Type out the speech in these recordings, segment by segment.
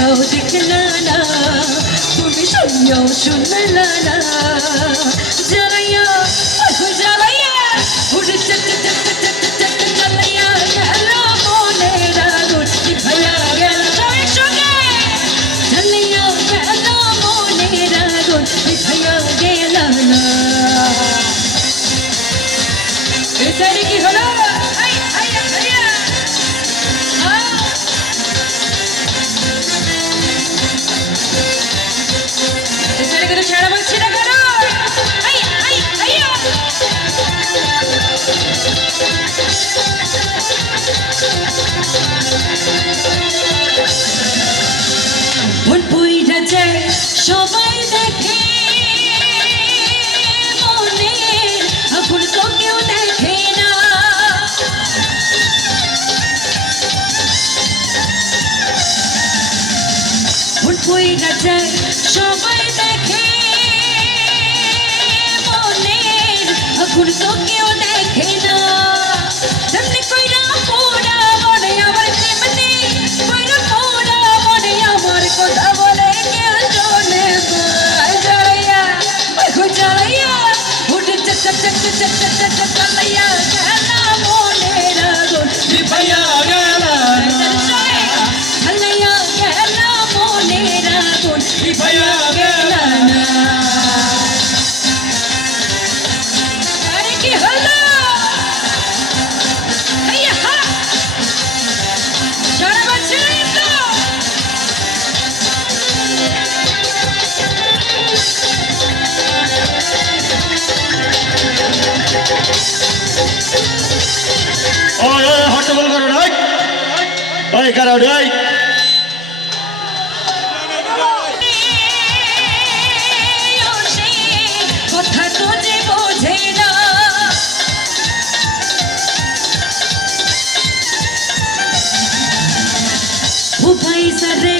শুনিয়াও দেখলা না, তুমি শুনিয়াও শুনলা না। জ্বালাইয়া জ্বালাইয়া উড়ে জ্বালাইয়া গেল মনের আগুন নিভাইয়া গেল। সবাই সঙ্গে জ্বালাইয়া গেল মনের আগুন নিভাইয়া গেল না। এটারে কি হলো? ছাড়া বলছি না কেন? মন পুইরা যায় সবাই দেখে, মনে আগুন তো কেউ দেখে না। মন পুইরা যায় সবাই দেখে, আগুন তো কেউ দেখে না। তেমনি কইরা পোড়া মনে আমার, তেমনি কইরা পোড়া মনে আমার, কথা বলে কেউ শোনে না। জ্বালাইয়া জ্বালাইয়া উঠে জ্বালাইয়া গেল মনের আগুন নিভাইয়া গেল না। জ্বালাইয়া গেল মনের আগুন নিভাইয়া গেল না। হট্টগোল করো না, ওই কারো ওই কথা তো যে বোঝে না। ভাই সারে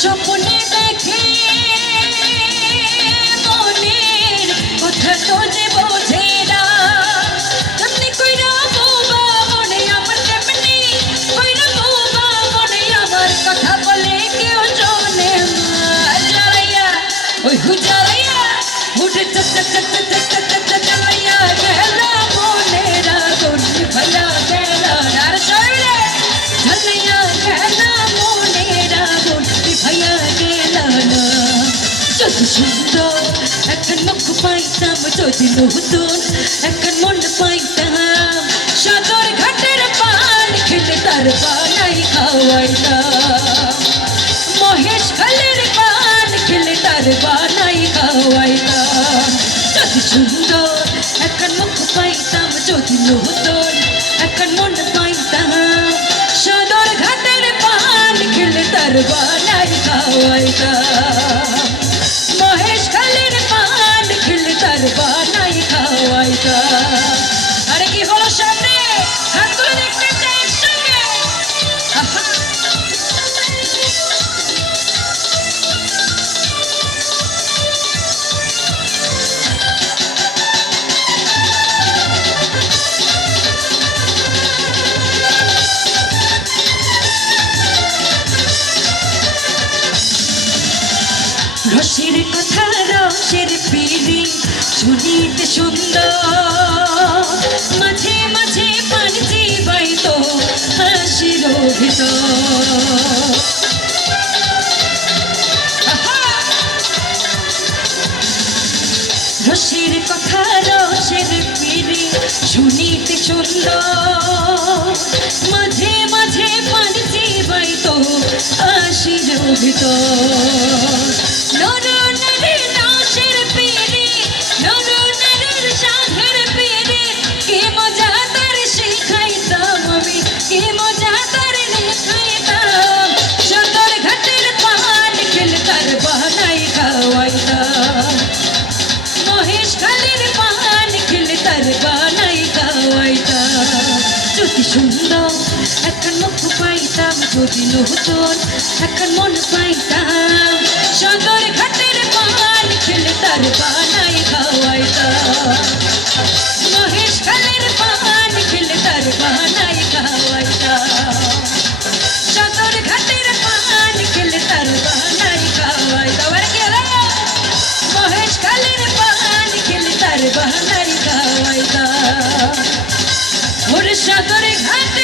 স্বপ্নে দেখে, মনের কথা তো যে বোঝে না। তেমনি কইরা বোবা মনে আমার, তেমনি কইরা বোবা মনে আমার, কথা বলে কেউ শোনে না। জ্বালাইয়া জ্বালাইয়া উঠে জ্বালাইয়া গেল মনের আগুন নিভাইয়া গেল না। জ্বালাইয়া গেল মনের আগুন নিভাইয়া গেল না। যত সুন্দর এখন মুখ পাইতাম, যদি নতুন এখন মন পাইতাম, সদর ঘাটের পান খেলে তার বানাই খাওয়াইতাম, মহেশ খালের পান খেলে তার বানাই খাওয়াইতাম। যত সুন্দর এখন মুখ পাইতাম, যদি নতুন এখন মন পাইতাম, সদর ঘাটের পান খেলে তার বানাই খাওয়াইতাম, মহেশ খালের পান খেলে তার বানাই খাওয়াইতাম। আরে কি হলো সামনে? হাত তুলে দেখতে চাই একসঙ্গে। রসের কথা রসের পিড়ি শুনিতে সুন্দর, মাঝে মাঝে পান জীবাইত হাসির ভিতর। রসের কথা রসের পিড়ি শুনিতে সুন্দর, মাঝে মাঝে পান জীবাইত হাসির ভিতর। নর নারীর নাশের পিড়ি, নর নারীর সাধের পিড়ি, কি মজা তার শিখাইতাম আমি, কি মজা তার দেখাইতাম, সদর ঘাটের পান খেলে তার বানাই খাওয়াইতাম, মহেশ খালের পান খেলে তার বানাই খাওয়াইতাম। যদি সুন্দর এখন মুখ পাইতাম, যদি নতুন এখন মন পাইতাম, সদর ঘাটের পান খেলে তার বানাই খাওয়াইতাম, মহেশ খালের পান খেলে তার বানাই খাওয়াইতাম, সদর ঘাটের পান খেলে তার ওর সাগরে ঘাটে